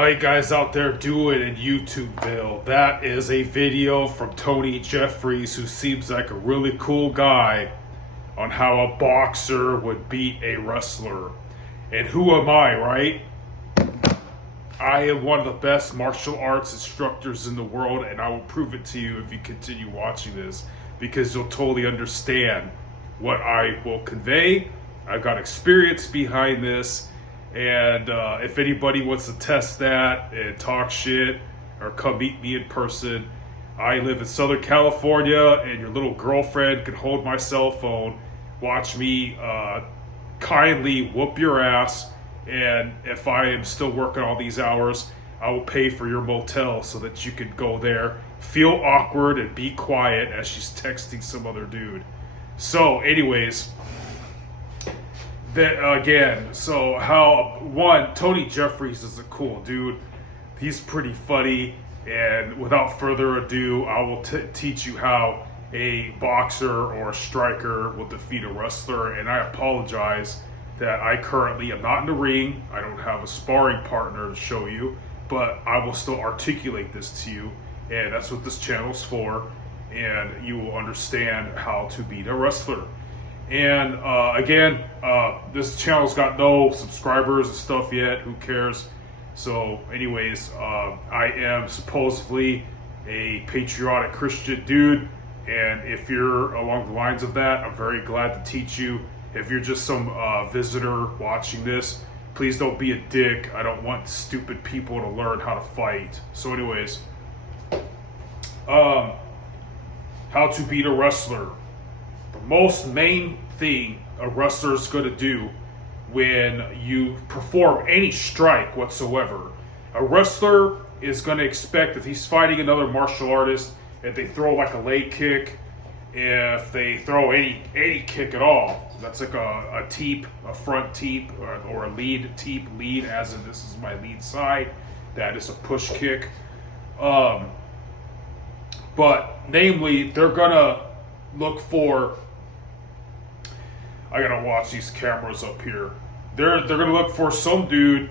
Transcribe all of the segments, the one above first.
How you guys out there doing in YouTubeville? That is a video from Tony Jeffries, who seems like a really cool guy, on how a boxer would beat a wrestler. And who am I, right? I am one of the best martial arts instructors in the world, and I will prove it to you if you continue watching this, because you'll totally understand what I will convey. I've got experience behind this. And if anybody wants to test that and talk shit or come meet me in person, I live in Southern California, and your little girlfriend can hold my cell phone, watch me kindly whoop your ass, and if I am still working all these hours, I will pay for your motel so that you can go there, feel awkward, and be quiet as she's texting some other dude. So anyways, Tony Jeffries is a cool dude. He's pretty funny, and without further ado, I will teach you how a boxer or a striker will defeat a wrestler. And I apologize that I currently am not in the ring. I don't have a sparring partner to show you, but I will still articulate this to you, and that's what this channel's for, and you will understand how to beat a wrestler. And this channel's got no subscribers and stuff yet. Who cares? So anyways, I am supposedly a patriotic Christian dude. And if you're along the lines of that, I'm very glad to teach you. If you're just some visitor watching this, please don't be a dick. I don't want stupid people to learn how to fight. So anyways, how to beat a wrestler. The most main thing a wrestler is going to do when you perform any strike whatsoever, a wrestler is going to expect, if he's fighting another martial artist, if they throw like a leg kick, if they throw any kick at all, that's like a teep, a front teep, or a lead teep, lead as in this is my lead side, that is a push kick. But namely, they're going to look for, I gotta watch these cameras up here. They're gonna look for some dude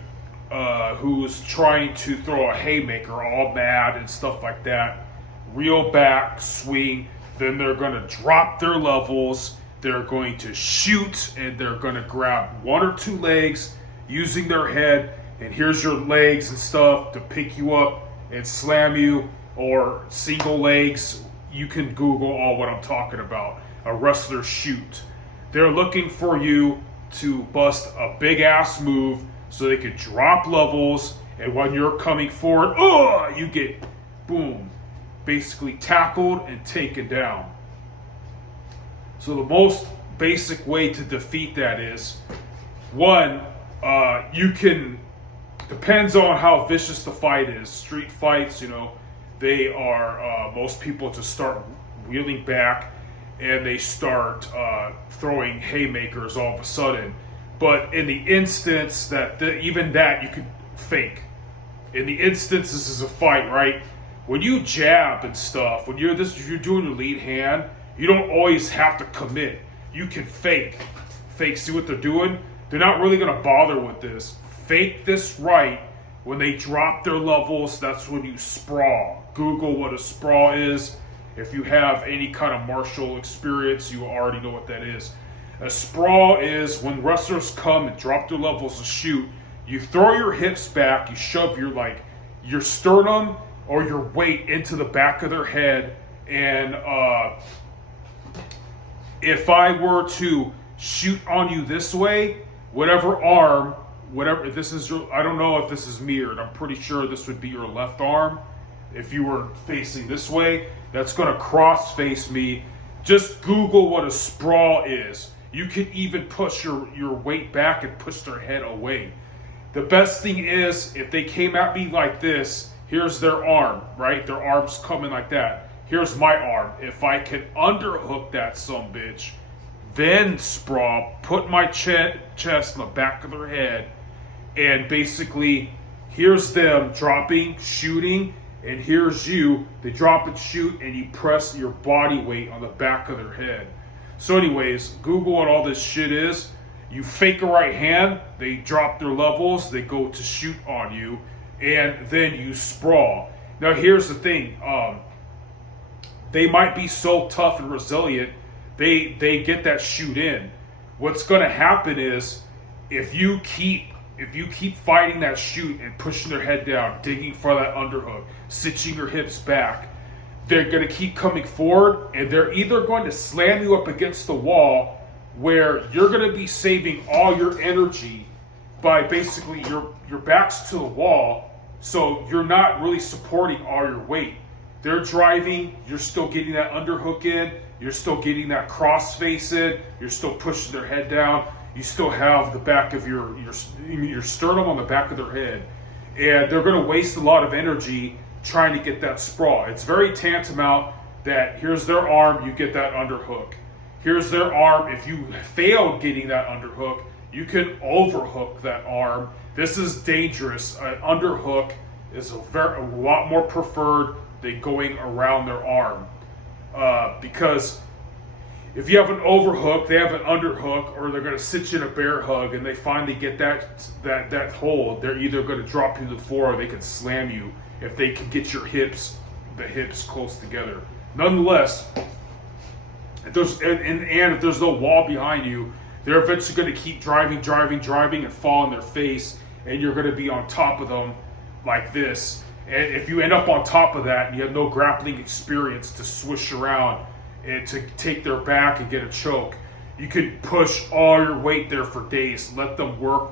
who's trying to throw a haymaker, all mad and stuff like that. Reel back, swing. Then they're gonna drop their levels. They're going to shoot, and they're gonna grab one or two legs using their head. And here's your legs and stuff to pick you up and slam you, or single legs. You can Google all what I'm talking about. A wrestler shoot. They're looking for you to bust a big ass move so they can drop levels, and when you're coming forward, you get, boom, basically tackled and taken down. So the most basic way to defeat that is, one, depends on how vicious the fight is. Street fights, they are, most people just start wheeling back, and they start throwing haymakers all of a sudden. But in the instance that even that you could fake. In the instance this is a fight, right? When you jab and stuff, when you're doing your lead hand, you don't always have to commit. You can fake. See what they're doing? They're not really gonna bother with this. Fake this right. When they drop their levels, that's when you sprawl. Google what a sprawl is. If you have any kind of martial experience, you already know what that is. A sprawl is when wrestlers come and drop their levels to shoot. You throw your hips back, you shove your sternum or your weight into the back of their head. And if I were to shoot on you this way, whatever this is I don't know if this is mirrored. I'm pretty sure this would be your left arm. If you were facing this way, that's going to cross face me. Just Google what a sprawl is. You can even push your weight back and push their head away. The best thing is, if they came at me like this, here's their arm, right? Their arm's coming like that. Here's my arm. If I can underhook that sumbitch, then sprawl, put my chest in the back of their head, and basically, here's them dropping, shooting, and here's you. They drop and shoot, and you press your body weight on the back of their head. So anyways, Google what all this shit is. You fake a right hand, they drop their levels, they go to shoot on you. and then you sprawl. Now here's the thing, they might be so tough and resilient, they get that shoot in. What's going to happen is if you keep fighting that shoot and pushing their head down, digging for that underhook, stitching your hips back, they're going to keep coming forward, and they're either going to slam you up against the wall where you're going to be saving all your energy by basically your back's to the wall, so you're not really supporting all your weight. They're driving, you're still getting that underhook in, you're still getting that cross face in, you're still pushing their head down, you still have the back of your sternum on the back of their head, and they're going to waste a lot of energy trying to get that sprawl. It's very tantamount that here's their arm, you get that underhook. Here's their arm. If you failed getting that underhook, you can overhook that arm. This is dangerous. An underhook is a lot more preferred than going around their arm, because if you have an overhook, they have an underhook, or they're going to sit you in a bear hug, and they finally get that hold. They're either going to drop you to the floor, or they can slam you if they can get the hips close together. Nonetheless, if there's no wall behind you, they're eventually going to keep driving and fall on their face, and you're going to be on top of them like this. And if you end up on top of that and you have no grappling experience to swish around and to take their back and get a choke, you could push all your weight there for days. Let them work.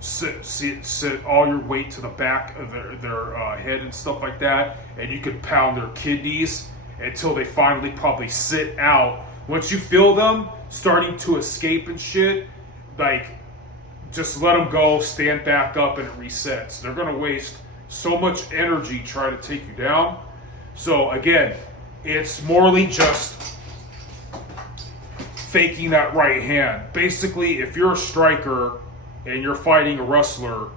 Sit all your weight to the back of their head and stuff like that, and you could pound their kidneys until they finally probably sit out. Once you feel them starting to escape and shit, like, just let them go, stand back up, and it resets. They're going to waste so much energy trying to take you down. So again, it's morally just faking that right hand. Basically, if you're a striker and you're fighting a wrestler,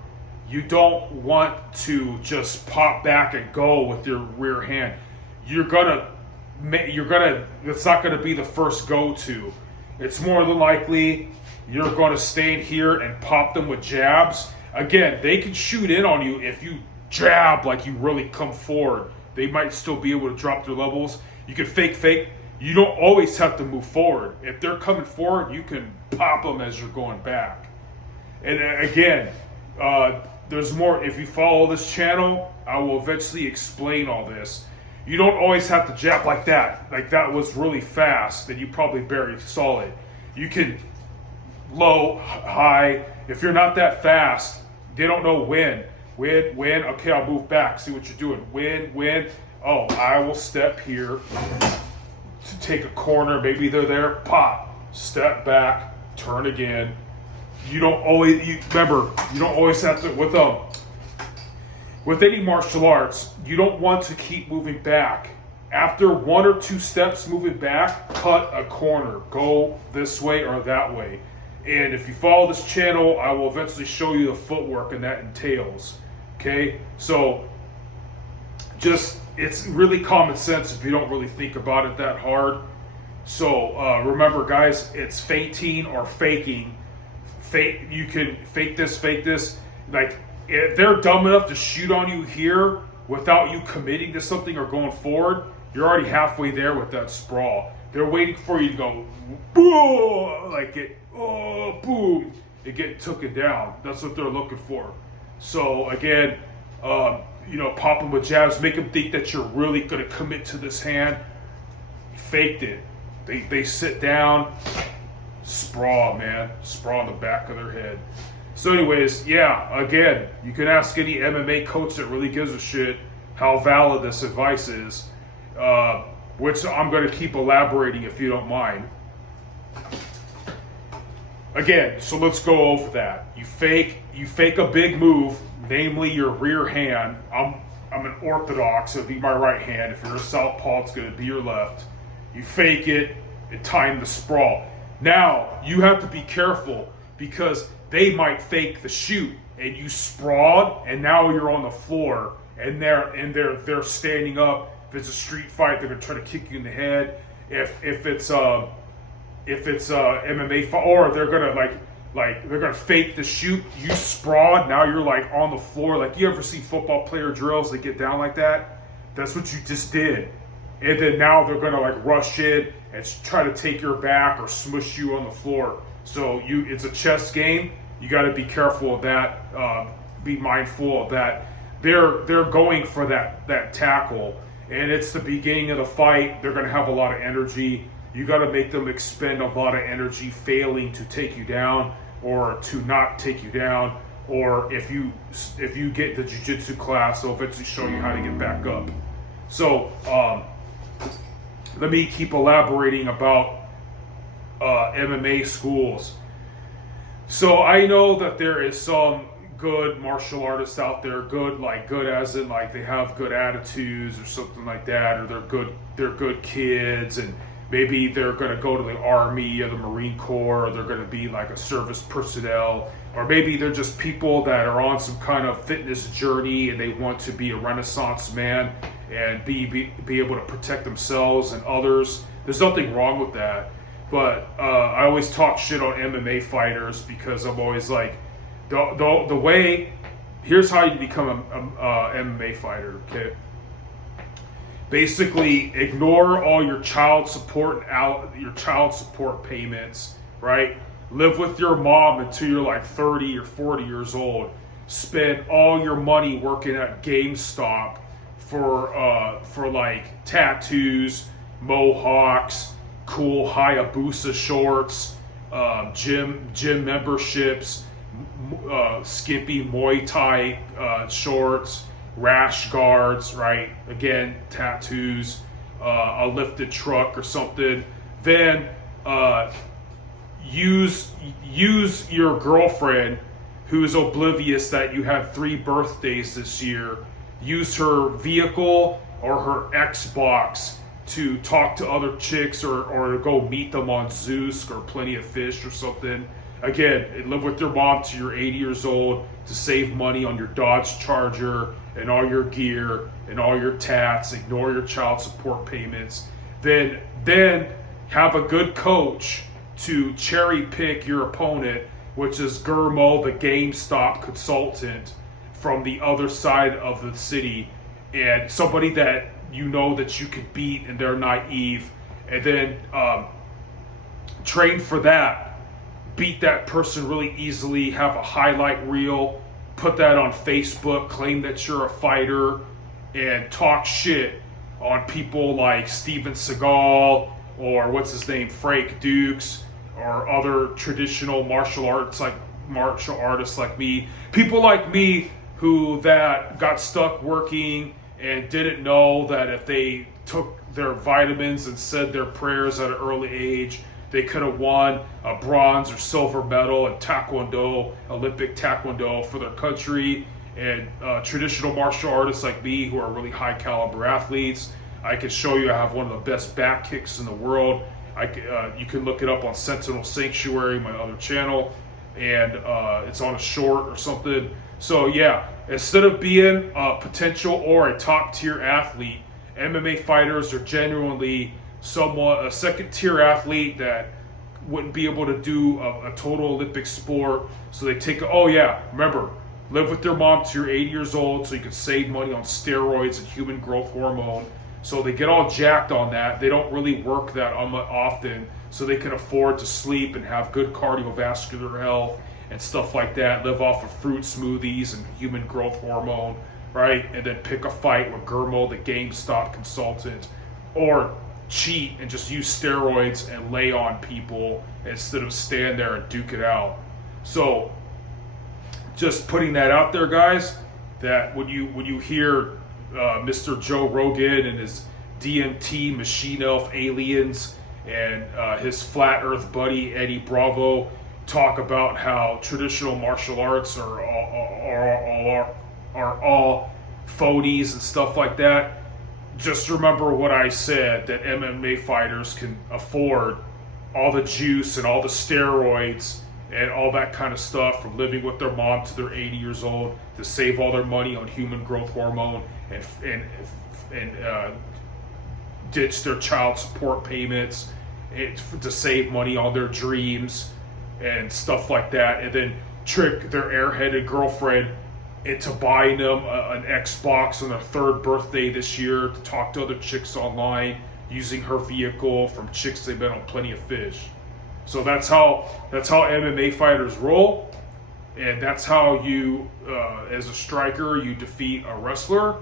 you don't want to just pop back and go with your rear hand. It's not gonna be the first go-to. It's more than likely you're gonna stand here and pop them with jabs. Again, they can shoot in on you if you jab like you really come forward. They might still be able to drop their levels. You can fake. You don't always have to move forward. If they're coming forward, you can pop them as you're going back. And again, there's more. If you follow this channel, I will eventually explain all this. You don't always have to jab like that. Like that was really fast, and you probably barely saw it. You can low, high. If you're not that fast, they don't know when. When, okay, I'll move back. See what you're doing. When, oh, I will step here to take a corner. Maybe they're there. Pop. Step back. Turn again. You don't always have to, with any martial arts, you don't want to keep moving back. After one or two steps moving back, cut a corner. Go this way or that way. And if you follow this channel, I will eventually show you the footwork and that entails. Okay? So, it's really common sense if you don't really think about it that hard. So, remember guys, it's feinting or faking. You can fake this. Like, if they're dumb enough to shoot on you here without you committing to something or going forward, you're already halfway there with that sprawl. They're waiting for you to go, boom, boom, and get taken down. That's what they're looking for. So again, pop them with jabs, make them think that you're really going to commit to this hand. You faked it. They sit down, sprawl, man. Sprawl on the back of their head. So anyways, yeah, again, you can ask any MMA coach that really gives a shit how valid this advice is, which I'm going to keep elaborating if you don't mind. Again, so let's go over that. You fake a big move, namely your rear hand. I'm an orthodox, so it'd be my right hand. If you're a southpaw, it's going to be your left. You fake it and time the sprawl. Now, you have to be careful because they might fake the shoot and you sprawled and now you're on the floor and they're standing up. If it's a street fight, they're going to try to kick you in the head. If it's MMA fight, or they're going to like they're gonna fake the shoot, you sprawl, now you're like on the floor. Like, you ever see football player drills that get down like that? That's what you just did. And then now they're gonna like rush in and try to take your back or smush you on the floor. So it's a chess game. You got to be careful of that. Be mindful of that. They're going for that tackle, and it's the beginning of the fight. They're going to have a lot of energy. You got to make them expend a lot of energy failing to take you down or to not take you down. Or if you get the jiu-jitsu class, they'll eventually show you how to get back up. So let me keep elaborating about MMA schools. So I know that there is some good martial artists out there, good as in like they have good attitudes or something like that, or they're good kids, and maybe they're going to go to the Army or the Marine Corps, or they're going to be like a service personnel, or maybe they're just people that are on some kind of fitness journey and they want to be a Renaissance man and be able to protect themselves and others. There's nothing wrong with that. But I always talk shit on MMA fighters because I'm always like, the way, here's how you become an MMA fighter, okay? Basically, ignore all your child support payments, right? Live with your mom until you're like 30 or 40 years old. Spend all your money working at GameStop for like tattoos, mohawks, cool Hayabusa shorts, gym memberships, skimpy Muay Thai shorts, rash guards, right? Again, tattoos, a lifted truck or something. Then use your girlfriend, who is oblivious that you had 3 birthdays this year. Use her vehicle or her Xbox to talk to other chicks or to go meet them on Zeus or Plenty of Fish or something. Again, live with your mom till you're 80 years old to save money on your Dodge Charger and all your gear and all your tats. Ignore your child support payments. Then have a good coach to cherry pick your opponent, which is Gurmo, the GameStop consultant from the other side of the city, and somebody that you know that you could beat and they're naive, and then train for that, beat that person really easily, have a highlight reel, put that on Facebook, claim that you're a fighter, and talk shit on people like Steven Seagal or what's his name, Frank Dukes, or other traditional martial artists like me, people like me who that got stuck working and didn't know that if they took their vitamins and said their prayers at an early age, they could have won a bronze or silver medal in Taekwondo, Olympic Taekwondo for their country. And traditional martial artists like me who are really high caliber athletes, I can show you I have one of the best back kicks in the world. You can look it up on Sentinel Sanctuary, my other channel, and it's on a short or something. So yeah, instead of being a potential or a top tier athlete, MMA fighters are genuinely somewhat a second tier athlete that wouldn't be able to do a total Olympic sport. So they take, remember, live with their mom till you're 80 years old so you can save money on steroids and human growth hormone. So they get all jacked on that. They don't really work that often, so they can afford to sleep and have good cardiovascular health and stuff like that. Live off of fruit smoothies and human growth hormone, right? And then pick a fight with Gurmo, the GameStop consultant, or cheat and just use steroids and lay on people instead of stand there and duke it out. So just putting that out there, guys, that when you hear Mr. Joe Rogan and his DMT machine elf aliens and his flat earth buddy Eddie Bravo talk about how traditional martial arts are all phonies and stuff like that, just remember what I said, that MMA fighters can afford all the juice and all the steroids and all that kind of stuff from living with their mom till they're 80 years old to save all their money on human growth hormone and ditch their child support payments to save money on their dreams, and stuff like that, and then trick their airheaded girlfriend into buying them an Xbox on their 3rd birthday this year to talk to other chicks online using her vehicle from chicks they've been on Plenty of Fish. So that's how MMA fighters roll, and that's how you, as a striker, you defeat a wrestler.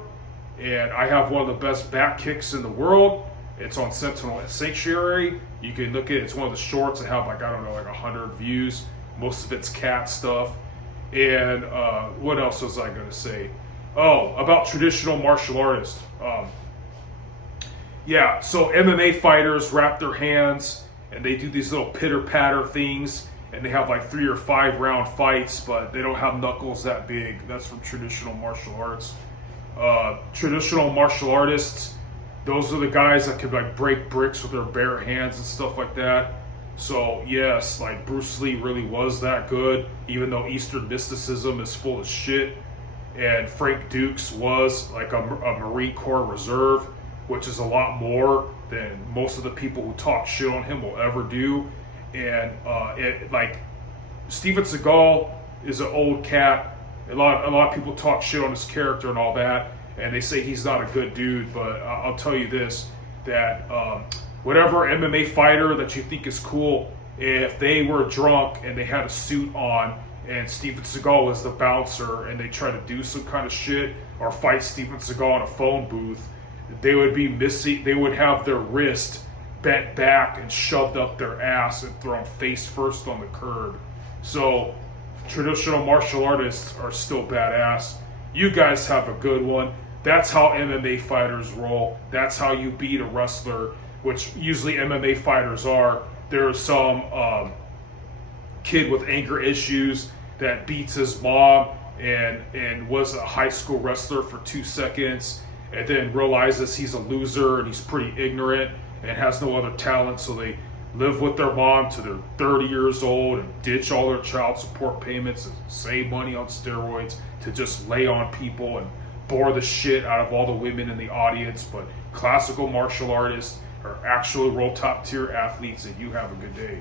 And I have one of the best back kicks in the world. It's on Sentinel Sanctuary. You can look at it. It's one of the shorts that have like 100 views. Most of it's cat stuff. And what else was I going to say? Oh, about traditional martial artists. Yeah, so MMA fighters wrap their hands and they do these little pitter-patter things, and they have like 3 or 5 round fights, but they don't have knuckles that big. That's from traditional martial arts. Traditional martial artists, those are the guys that could like break bricks with their bare hands and stuff like that. So yes, like Bruce Lee really was that good, even though Eastern mysticism is full of shit. And Frank Dukes was like a Marine Corps reserve, which is a lot more than most of the people who talk shit on him will ever do. And like Steven Seagal is an old cat. A lot of people talk shit on his character and all that, and they say he's not a good dude. But I'll tell you this: that whatever MMA fighter that you think is cool, if they were drunk and they had a suit on, and Steven Seagal was the bouncer, and they try to do some kind of shit or fight Steven Seagal in a phone booth, they would be missing. They would have their wrist bent back and shoved up their ass and thrown face first on the curb. So traditional martial artists are still badass. You guys have a good one. That's how MMA fighters roll. That's how you beat a wrestler, which usually MMA fighters are. There's some kid with anger issues that beats his mom and was a high school wrestler for 2 seconds, and then realizes he's a loser and he's pretty ignorant and has no other talent, so they live with their mom till they're 30 years old and ditch all their child support payments and save money on steroids to just lay on people and bore the shit out of all the women in the audience. But classical martial artists are actually world top tier athletes, and you have a good day.